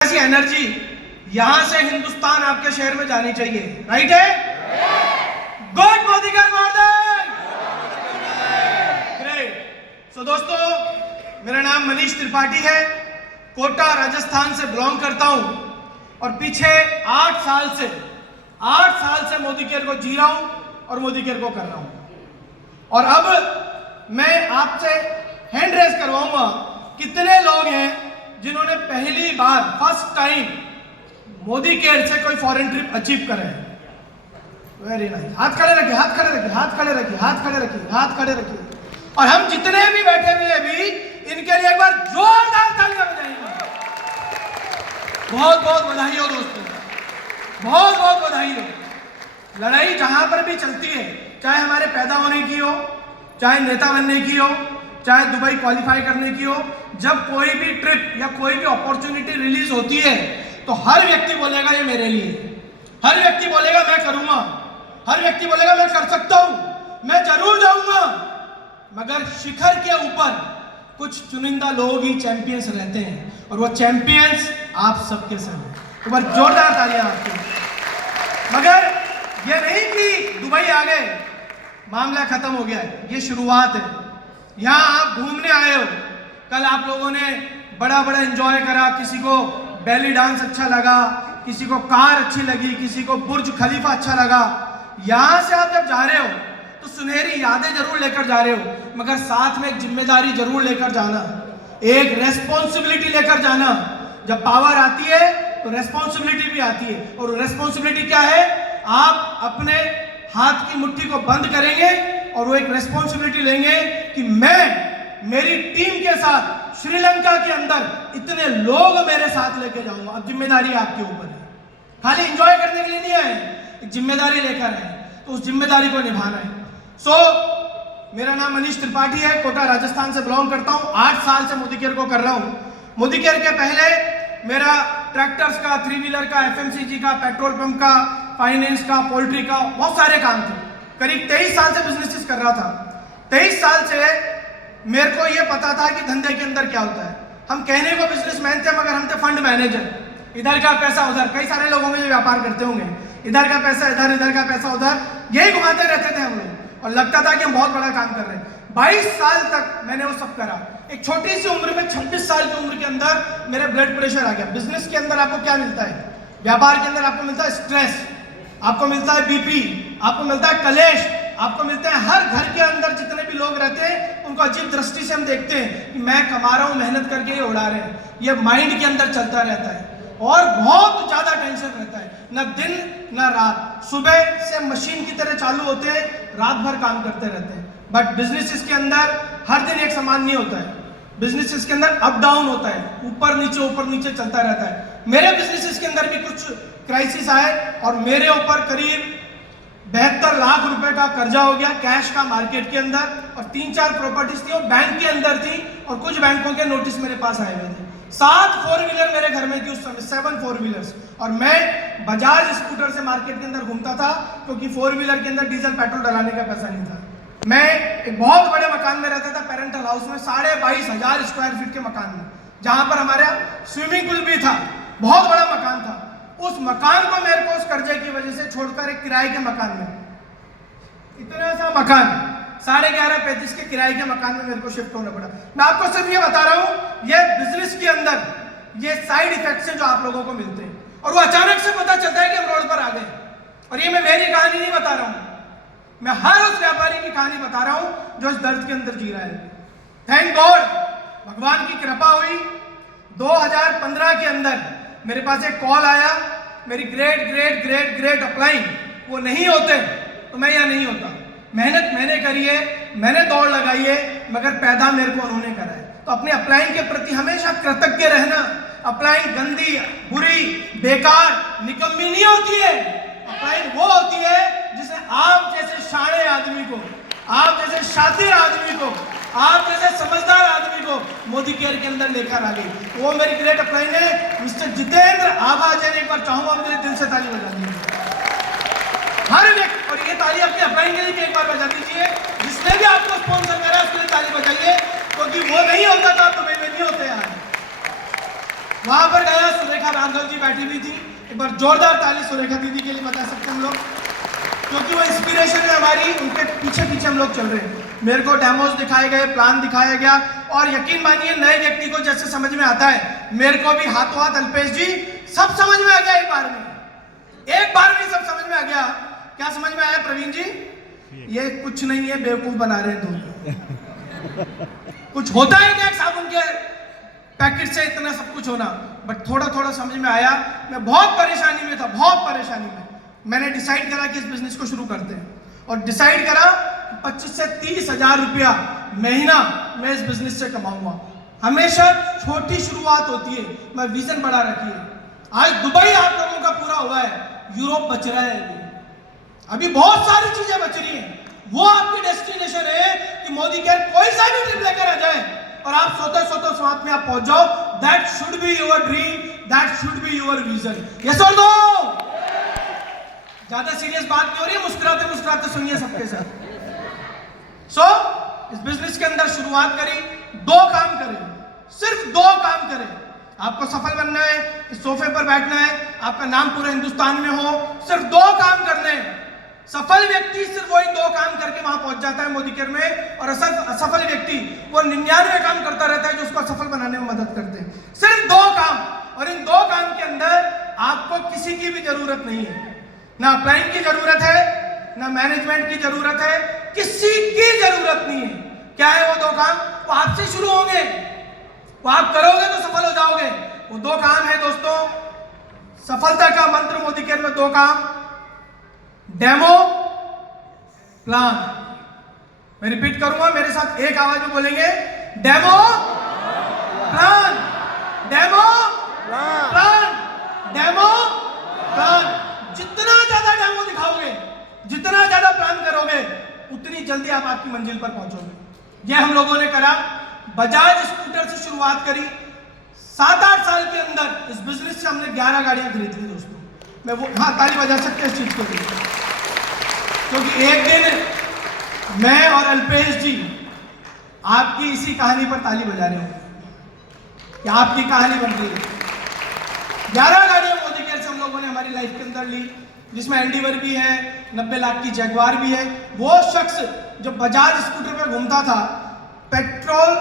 ऐसी एनर्जी यहां से हिंदुस्तान आपके शहर में जानी चाहिए, राइट है? Good Modi government, great. So दोस्तों, मेरा नाम मनीष त्रिपाठी है, कोटा राजस्थान से बिलोंग करता हूं और पीछे 8 साल से मोदी केयर को जी रहा हूं और मोदी केयर को कर रहा हूं। और अब मैं आपसे हैंड रेस करवाऊंगा, कितने लोग हैं जिन्होंने पहली बार फर्स्ट टाइम मोदी केयर से कोई फॉरेन ट्रिप अचीव करे? Very nice. हाथ खड़े रखिए, हाथ खड़े रखिए, हाथ खड़े रखिए, हाथ खड़े रखिए, हाथ खड़े रखिए। और हम जितने भी बैठे हुए अभी, इनके लिए एक बार जोरदार तालियां बजाएंगे। बहुत बहुत बधाई हो दोस्तों, बहुत बहुत बधाई हो। लड़ाई जहां पर भी चलती है, चाहे हमारे पैदा होने की हो, चाहे नेता बनने की हो, चाहे दुबई क्वालिफाई करने की हो, जब कोई भी ट्रिप या कोई भी अपॉर्चुनिटी रिलीज होती है तो हर व्यक्ति बोलेगा ये मेरे लिए, हर व्यक्ति बोलेगा मैं करूंगा, हर व्यक्ति बोलेगा मैं कर सकता हूं, मैं जरूर जाऊंगा। मगर शिखर के ऊपर कुछ चुनिंदा लोग ही चैंपियंस रहते हैं और वो चैंपियंस आप सबके सब हैं। एक बार जोरदार तालियां आपको। मगर ये नहीं कि दुबई आ गए, मामला खत्म हो गया है, ये शुरुआत है। यहां आप घूमने आए हो, कल आप लोगों ने बड़ा बड़ा एंजॉय करा, किसी को बेली डांस अच्छा लगा, किसी को कार अच्छी लगी, किसी को बुर्ज खलीफा अच्छा लगा। यहां से आप जब जा रहे हो तो सुनहरी यादें जरूर लेकर जा रहे हो, मगर साथ में एक जिम्मेदारी जरूर लेकर जाना, एक रेस्पॉन्सिबिलिटी लेकर जाना। जब पावर आती है तो रेस्पॉन्सिबिलिटी भी आती है, और रेस्पॉन्सिबिलिटी क्या है? आप अपने हाथ की मुट्ठी को बंद करेंगे और वो एक रेस्पॉन्सिबिलिटी लेंगे कि मैं मेरी टीम के साथ श्रीलंका के अंदर इतने लोग मेरे साथ लेके जाऊंगा। अब जिम्मेदारी आपके ऊपर है, खाली एंजॉय करने के लिए नहीं आए, एक जिम्मेदारी लेकर आए, तो उस जिम्मेदारी को निभाना है। मेरा नाम मनीष त्रिपाठी है, कोटा राजस्थान से बिलोंग करता हूं, 8 साल से मोदी केयर को कर रहा हूं। मोदी केयर के पहले मेरा ट्रैक्टर्स का, 3 व्हीलर का, FMCG का, पेट्रोल पंप का, फाइनेंस का, पोल्ट्री का, बहुत सारे काम थे। करीब 23 साल से बिजनेसेस कर रहा था। 23 साल से मेरे को यह पता था कि धंधे के अंदर क्या होता है। हम कहने को बिजनेसमैन थे, मगर हम थे फंड मैनेजर। इधर का पैसा उधर, कई सारे लोगों में व्यापार करते होंगे, इधर का पैसा इधर, इधर का पैसा उधर, यही घुमाते रहते थे हम लोग, और लगता था कि हम बहुत बड़ा काम कर रहे हैं। 22 साल तक मैंने वो सब करा। एक छोटी सी उम्र में, 26 साल की उम्र के अंदर मेरा ब्लड प्रेशर आ गया। बिजनेस के अंदर आपको क्या मिलता है? व्यापार के अंदर आपको मिलता है स्ट्रेस, आपको मिलता है BP, आपको मिलता है कलेश, आपको मिलता है, हर घर के अंदर जितने भी लोग रहते हैं उनको अजीब दृष्टि से हम देखते हैं कि मैं कमा रहा हूं, मेहनत करके ये उड़ा रहे हैं। ये माइंड के अंदर चलता रहता है और बहुत ज्यादा टेंशन रहता है, न दिन न रात। सुबह से मशीन की तरह चालू होते हैं, रात भर काम करते रहते हैं। बट बिजनेसेस के अंदर हर दिन एक समान नहीं होता है। बिजनेसेस के अंदर अप डाउन होता है, ऊपर नीचे चलता रहता है। मेरे बिजनेसेस के अंदर भी कुछ क्राइसिस आए और मेरे ऊपर करीब 72 लाख रुपए का कर्जा हो गया कैश का मार्केट के अंदर, और 3-4 प्रॉपर्टीज थी वो बैंक के अंदर थी, और कुछ बैंकों के नोटिस मेरे पास आए हुए थे। 7 4 व्हीलर मेरे घर में थी उस समय, 7 4 व्हीलर्स, और मैं बजाज स्कूटर से मार्केट के अंदर घूमता था, क्योंकि 4 व्हीलर के अंदर डीजल पेट्रोल डलाने का पैसा नहीं था। मैं एक बहुत बड़े मकान में रहता था, पेरेंटल हाउस में, 22,500 स्क्वायर फीट के मकान में, जहां पर हमारा स्विमिंग पूल भी था, बहुत बड़ा मकान था। उस मकान को मेरे को उस कर्जे की वजह से छोड़कर एक किराए के मकान में, इतना सा मकान 11.5-35 के किराए के मकान में मेरे को शिफ्ट होना पड़ा। मैं आपको सिर्फ ये बता रहा हूं, ये बिजनेस के अंदर ये साइड इफेक्ट्स हैं जो आप लोगों को मिलते हैं, और वो अचानक से पता चलता है कि हम रोड पर आ गए। और ये मैं मेरी कहानी नहीं बता रहा हूं, मैं हर उस व्यापारी की कहानी बता रहा हूं जो इस दर्द के अंदर जी रहा है। थैंक गॉड, भगवान की कृपा हुई। 2015 के अंदर मेरे पास एक कॉल आया, मेरी ग्रेट अपलाइन वो नहीं होते तो मैं यहाँ नहीं होता। मेहनत मैंने करी है, मैंने दौड़ लगाई है, मगर पैदा मेरे को उन्होंने करा है। तो अपने अपलाइन के प्रति हमेशा कृतज्ञ रहना। अपलाइन गंदी, बुरी, बेकार, निकम्मी नहीं होती है। अपलाइन वो होती है जिसे आप जैसे शाणे आदमी को, आप जैसे शातिर आदमी को, आप जैसे समझदार आदमी को मोदी केयर के अंदर लेकर आ गई। वो मेरी ग्रेट अपलाइन है, मिस्टर जितेंद्र आभा जी ने। एक बार चाहूंगा मेरे दिल से ताली बजा दीजिए हर व्यक्ति, और ये ताली अपनी अपलाइन के लिए भी एक बार बजा दीजिए। जिसने भी आपको स्पॉन्सर करा उसके लिए ताली बजाइए, क्योंकि वो नहीं होता तो आप दुबई में नहीं होते यार। वहां पर गया, सुरेखा राघव जी बैठी हुई थी। एक बार जोरदार ताली सुरेखा दीदी के लिए बता सकते हैं हम लोग, क्योंकि वो इंस्पिरेशन है हमारी, उनके पीछे पीछे हम लोग चल रहे हैं। मेरे को डेमोस दिखाए गए, प्लान दिखाया गया, और यकीन मानिए नए व्यक्ति को जैसे समझ में आता है, मेरे को भी हाथों हाथ अल्पेश जी सब समझ में आ गया। एक बार में सब समझ में आ गया। क्या समझ में आया प्रवीण जी? ये कुछ नहीं है, बेवकूफ बना रहे हैं दूध। कुछ होता है क्या साबुन के पैकेट से इतना सब कुछ होना? बट थोड़ा थोड़ा समझ में आया। मैं बहुत परेशानी में था, बहुत परेशानी में। मैंने डिसाइड करा कि इस बिजनेस को शुरू करते हैं, और डिसाइड करा 25 से 30 हजार रुपया महीना मैं इस बिजनेस से कमाऊंगा। हमेशा छोटी शुरुआत होती है, मैं विजन बड़ा रखी है। आज दुबई आप लोगों का पूरा हुआ है, यूरोप बच रहा है अभी बहुत सारी चीजें बच रही हैं। वो आपकी डेस्टिनेशन है कि मोदी केयर कोई सा भी ट्रिप लेकर आ जाए और आप सोते सोते साथ में आप पहुंच जाओ। That should be your dream, that should be your vision. Yes और नो? ज्यादा सीरियस बात नहीं हो रही है, मुस्कुराते मुस्कुराते सुनिए सबके साथ। सो इस बिजनेस के अंदर शुरुआत करी, 2 काम करें, सिर्फ 2 काम करें। आपको सफल बनना है, इस सोफे पर बैठना है, आपका नाम पूरे हिंदुस्तान में हो, सिर्फ 2 काम करने हैं। सफल व्यक्ति सिर्फ वही 2 काम करके वहां पहुंच जाता है मोदी केयर में, और असफल व्यक्ति वो 99 काम करता रहता है जो उसको सफल बनाने में मदद करते हैं। सिर्फ 2 काम, और इन 2 काम के अंदर आपको किसी की भी जरूरत नहीं है। ना प्लानिंग की जरूरत है, ना मैनेजमेंट की जरूरत है, किसी की जरूरत नहीं है। क्या है वो 2 काम? वो आपसे शुरू होंगे, वो आप करोगे तो सफल हो जाओगे। वो 2 काम है दोस्तों, सफलता का मंत्र मोदी केयर में 2 काम, डेमो, प्लान। मैं रिपीट करूंगा, मेरे साथ एक आवाज में बोलेंगे, demo, plan, demo, plan, demo, plan. जितना ज्यादा डेमो दिखाओगे, जितना ज्यादा प्लान करोगे, उतनी जल्दी आप आपकी मंजिल पर पहुंचोगे। ये हम लोगों ने करा। बजाज स्कूटर से शुरुआत करी। 7-8 साल के अंदर इस बिजनेस से हमने 11 गाड़ियां खरीद ली दोस्तों। मैं वो ताली बजा सकते हैं इस चीज के लिए, क्योंकि एक दिन मैं और अल्पेश जी आपकी इसी कहानी पर ताली बजा रहे होंगे कि आपकी कहानी बन रही है। 11 गाड़ियां मोदी केयर से हम लोगों ने हमारी लाइफ के अंदर ली, जिसमें एंडीवर भी है, 90 लाख की जगुआर भी है। वो शख्स जो बजाज स्कूटर पर घूमता था, पेट्रोल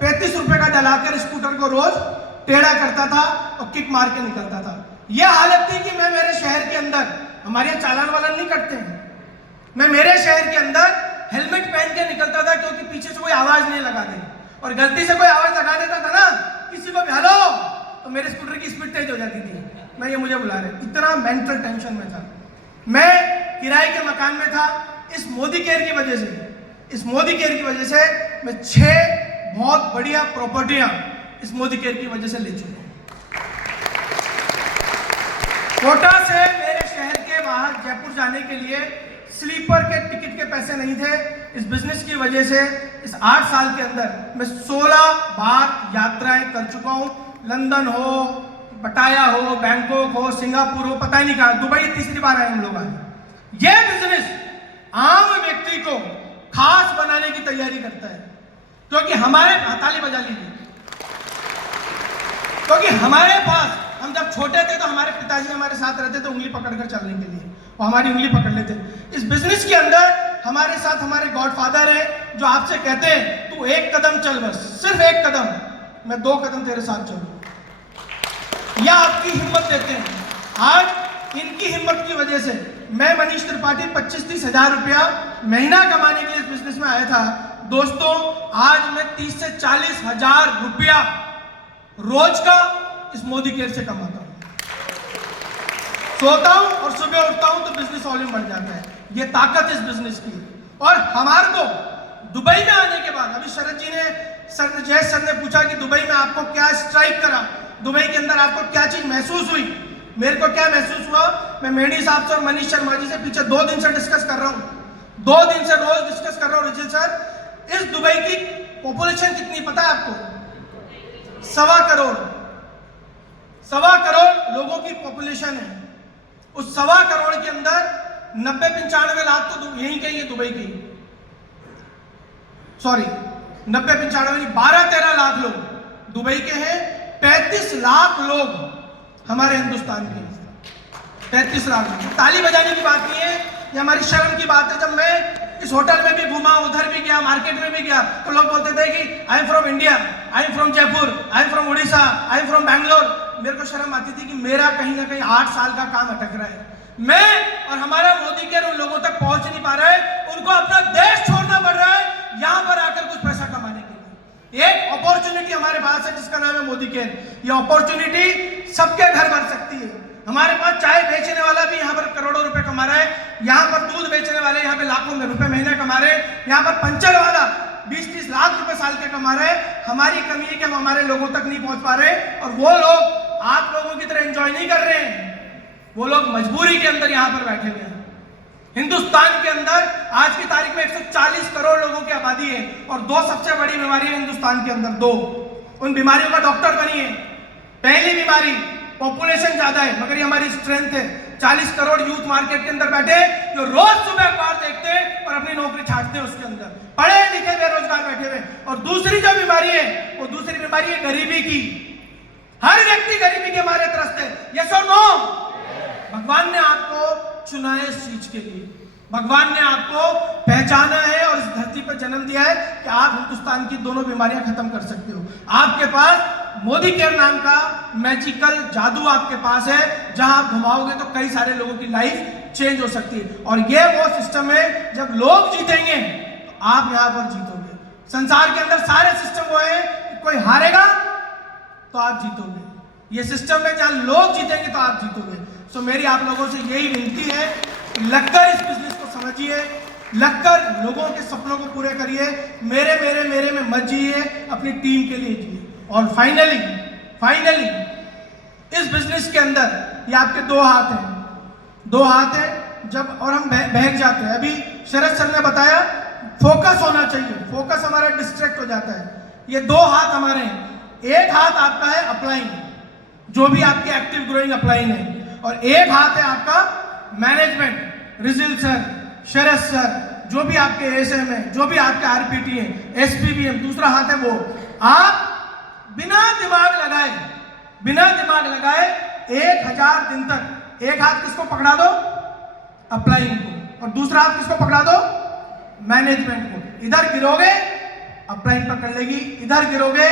35 रुपए का डलाकर स्कूटर को रोज टेढ़ा करता था और किक मार के निकलता था। यह हालत थी कि मैं मेरे शहर के अंदर, हमारे यहाँ चालान वालन नहीं कटते हैं, मैं मेरे शहर के अंदर हेलमेट पहन के निकलता था, क्योंकि पीछे से कोई आवाज नहीं लगा दे, और गलती से कोई आवाज लगा देता था ना किसी को भी, हेलो, तो मेरे स्कूटर की स्पीड तेज हो जाती थी। मैं ये मुझे बुला रहे, इतना मेंटल टेंशन में था। मैं किराए के मकान में था। इस मोदी केयर की वजह से, इस मोदी केयर की वजह से मैं 6 बहुत बढ़िया प्रॉपर्टियां इस मोदी केयर की वजह से ले चुका हूं। कोटा से मेरे शहर के बाहर जयपुर जाने के लिए स्लीपर के टिकट के पैसे नहीं थे। इस बिजनेस की वजह से इस 8 साल के अंदर मैं 16 बार यात्राएं कर चुका हूं। लंदन हो, पटाया हो, बैंकॉक हो, सिंगापुर हो, पता ही नहीं कहा, दुबई 3री बार आए हम लोग आए। यह बिजनेस आम व्यक्ति को खास बनाने की तैयारी करता है, क्योंकि हमारे, ताली बजा लीजिए, क्योंकि हमारे पास, हम जब छोटे थे तो हमारे पिताजी हमारे साथ रहते थे उंगली पकड़कर चलने के लिए, वो हमारी उंगली पकड़ लेते। इस बिजनेस के अंदर हमारे साथ हमारे गॉडफादर है, जो आपसे कहते हैं तू 1 कदम चल, बस सिर्फ 1 कदम, मैं 2 कदम तेरे साथ चलूं, या आपकी हिम्मत देते हैं। आज इनकी हिम्मत की वजह से मैं मनीष त्रिपाठी 25-30 हजार रुपया महीना कमाने के लिए इस बिजनेस में आया था। दोस्तों आज मैं 30 से 40 हजार रुपया रोज का इस मोदी केयर से कमाता हूं। सोता हूं और सुबह उठता हूं तो बिजनेस वॉल्यूम बढ़ जाता है। ये ताकत इस बिजनेस की। और हमारे को दुबई में आने के बाद, अभी शरद जी ने, जय सर ने पूछा कि दुबई में आपको क्या स्ट्राइक करा, दुबई के अंदर आपको क्या चीज महसूस हुई। मेरे को क्या महसूस हुआ, मैं मेहदी साहब से और मनीष शर्मा जी से पीछे 2 दिन से डिस्कस कर रहा हूं, 2 दिन से रोज डिस्कस कर रहा हूं। रिजिल सर, इस दुबई की पॉपुलेशन कितनी पता है आपको? 1.25 करोड़, 1.25 करोड़ लोगों की पॉपुलेशन है। उस 1.25 करोड़ के अंदर 90-95 लाख तो यहीं के ही है, दुबई की, सॉरी 90-95 नहीं, 12-13 लाख लोग दुबई के हैं, 35 लाख लोग हमारे हिंदुस्तान के, 35 लाख। ताली बजाने की बात नहीं है, ये हमारी शर्म की बात है। जब मैं इस होटल में भी घूमा, उधर भी गया, मार्केट में भी गया, तो लोग बोलते थे कि I am from India, I am from Jaipur, I am from Orissa, I am from Bangalore. मेरे को शर्म आती थी कि मेरा कहीं ना कहीं 8 साल का काम अटक रहा है। मैं और हमारा मोदी केयर उन लोगों तक पहुंच नहीं पा रहा है, उनको अपना देश छोड़ना पड़ रहा है यहां पर आकर कुछ पैसा कमाने के लिए। एक अपॉर्चुनिटी हमारे पास है जिसका नाम है मोदी केयर। ये अपॉर्चुनिटी सबके घर बन सकती है। हमारे पास चाय बेचने वाला भी यहाँ पर करोड़ों रुपए कमा रहा है, यहाँ पर दूध बेचने वाले यहाँ पे लाखों में रुपए महीने कमा रहे हैं, यहाँ पर पंचर वाला 20-30 लाख रुपए साल के कमा रहे हैं। हमारी कमी है कि हम हमारे लोगों तक नहीं पहुंच पा रहे, और वो लोग आप लोगों की तरह एंजॉय नहीं कर रहे हैं। वो लोग मजबूरी के अंदर यहाँ पर बैठे हुए हैं। हिंदुस्तान के अंदर आज की तारीख में 140 करोड़ लोगों की आबादी है, और 2 सबसे बड़ी बीमारी है हिंदुस्तान के अंदर, 2। उन बीमारियों का डॉक्टर बनिए। पहली बीमारी, पॉपुलेशन ज्यादा है मगर ये हमारी स्ट्रेंथ है। 40 करोड़ यूथ मार्केट के अंदर बैठे जो रोज सुबह अखबार देखते हैं और अपनी नौकरी छाटते हैं उसके अंदर, पढ़े लिखे बेरोजगार बैठे हुए। और दूसरी जो बीमारी है, वो दूसरी बीमारी है गरीबी की। हर व्यक्ति गरीबी के मारे त्रस्त है। यस और नो? भगवान ने आपको चुना है इस चीज के लिए, भगवान ने आपको पहचाना है और इस धरती पर जन्म दिया है कि आप हिंदुस्तान की दोनों बीमारियां खत्म कर सकते हो। आपके पास मोदी केयर नाम का मैजिकल जादू आपके पास है, जहां आप घुमाओगे तो कई सारे लोगों की लाइफ चेंज हो सकती है। और ये वो सिस्टम है, जब लोग जीतेंगे तो आप यहां पर जीतोगे। संसार के अंदर सारे सिस्टम वो है, कोई हारेगा तो आप जीतोगे। ये सिस्टम है जहां लोग जीतेंगे तो आप जीतोगे। सो मेरी आप लोगों से यही विनती है, लगकर इस बिजनेस को समझिए, लगकर लोगों के सपनों को पूरे करिए। मेरे मेरे मेरे में मत जिए, अपनी टीम के लिए जिए। और फाइनली इस बिजनेस के अंदर ये आपके 2 हाथ हैं, 2 हाथ हैं। जब और हम बहक जाते हैं, अभी शरद सर ने बताया फोकस होना चाहिए, फोकस हमारा डिस्ट्रैक्ट हो जाता है। ये 2 हाथ हमारे हैं। एक हाथ आपका है अप्लाइंग, जो भी आपकी एक्टिव ग्रोइंग अप्लाइंग है, और एक हाथ है आपका मैनेजमेंट, रिजिल सर, शरद सर, जो भी आपके एसएम है, जो भी आपके आरपीटी है, एसपीबीएम। दूसरा हाथ है वो, आप बिना दिमाग लगाए 1000 दिन तक एक हाथ किसको पकड़ा दो? अप्लाइंग को, और दूसरा हाथ किसको पकड़ा दो? मैनेजमेंट को। इधर गिरोगे अप्लाइंग पकड़ लेगी, इधर गिरोगे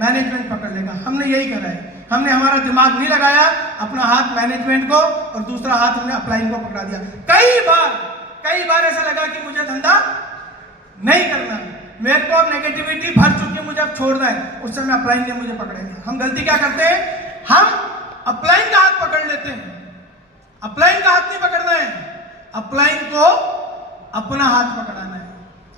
मैनेजमेंट पकड़ लेगा। हमने यही करा है, हमने हमारा दिमाग नहीं लगाया, अपना हाथ मैनेजमेंट को और दूसरा हाथ हमने अप्लाइंग को पकड़ा दिया। कई बार ऐसा लगा कि मुझे धंधा नहीं करना, मेरे को नेगेटिविटी भर चुकी है, मुझे अब छोड़ना है। उस समय अप्लाइंग ने मुझे पकड़ेगा। हम गलती क्या करते हैं, हम अप्लाइंग का हाथ पकड़ लेते हैं। अप्लाइंग का हाथ नहीं पकड़ना है, अप्लाइंग को अपना हाथ पकड़ाना है।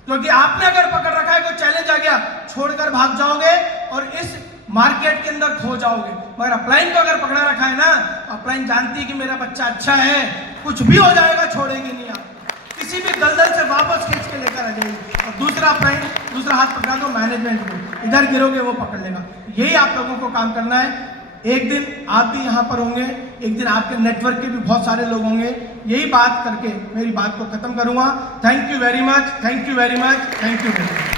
क्योंकि आपने अगर पकड़ रखा है, कोई चैलेंज आ गया, छोड़कर भाग जाओगे और इस मार्केट के अंदर खो जाओगे। मगर अप्लाइंग को अगर पकड़ा रखा है ना, तो अप्लाइंग जानती है कि मेरा बच्चा अच्छा है, कुछ भी हो जाएगा छोड़ेगी नहीं, आप किसी भी दलदल से वापस खींच के लेकर आ जाएगी। और दूसरा अप्लाइंग, दूसरा हाथ पकड़ा दो मैनेजमेंट को, इधर गिरोगे वो पकड़ लेगा। यही आप लोगों को काम करना है। एक दिन आप भी यहाँ पर होंगे, एक दिन आपके नेटवर्क के भी बहुत सारे लोग होंगे। यही बात करके मेरी बात को खत्म करूंगा। Thank you very much, thank you very much, thank you very much.